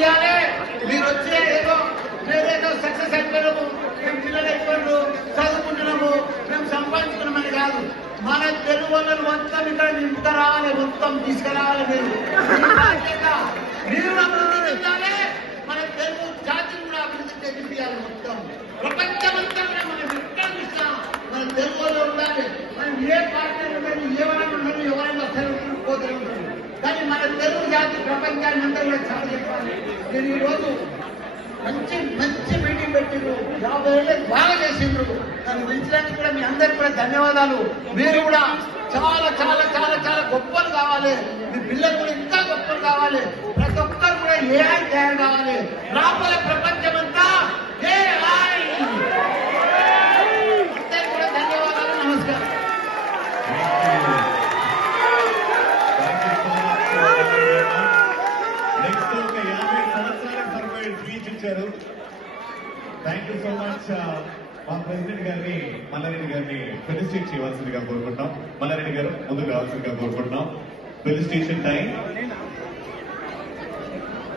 గుర్తించాలి. మీరు వచ్చే మేమేదో సక్సెస్ అయిపోయినాము, మేము పిల్లలు అయిపోయినాము, చదువుకుంటున్నాము, మేము సంపాదించుకున్నామని కాదు. మన తెలుగు వాళ్ళని మొత్తం ఇక్కడ నింపుకురావాలి, మొత్తం తీసుకురావాలి. మీరు అభివృద్ధి చెందాలి, మన తెలుగు జాతిని కూడా అభివృద్ధి చెందించాలి. మొత్తం ప్రపంచమంతా కూడా మనం ఎక్కడ చూసినా మన తెలుగు వాళ్ళు ఉండాలి. మనం ఏ పార్టీ ఉండదు, ఎవరైనా ఉండదు, ఎవరైనా పోతూ ఉంటారు. కానీ మన తెలుగు జాతి ప్రపంచాన్ని అంతా కూడా చాలా చెప్పాలి. నేను ఈరోజు మంచి మంచి మీటింగ్ పెట్టిండ్రు, 50 ఏళ్ళకి బాగా చేసిండ్రు. నన్ను పిలిచడానికి కూడా మీ అందరికి కూడా ధన్యవాదాలు. మీరు కూడా చాలా చాలా చాలా చాలా గొప్పలు కావాలి. మీ పిల్లలు కూడా ఇంకా గొప్పలు కావాలి. ప్రతి ఒక్కరు కూడా ఏఐ తయారు కావాలి. రాబోయే ప్రపంచం అంతా ఏఐ. అందరికీ కూడా ధన్యవాదాలు. నమస్కారం. Thank you so much. మా ప్రెసిడెంట్ గారిని మల్లారెడ్డి గారిని ఫెలిసిటేట్ చేయవలసిందిగా కోరుకుంటున్నాం. మల్లారెడ్డి గారు ముందుకు రావాల్సిందిగా కోరుకుంటున్నాం. Felicitation time.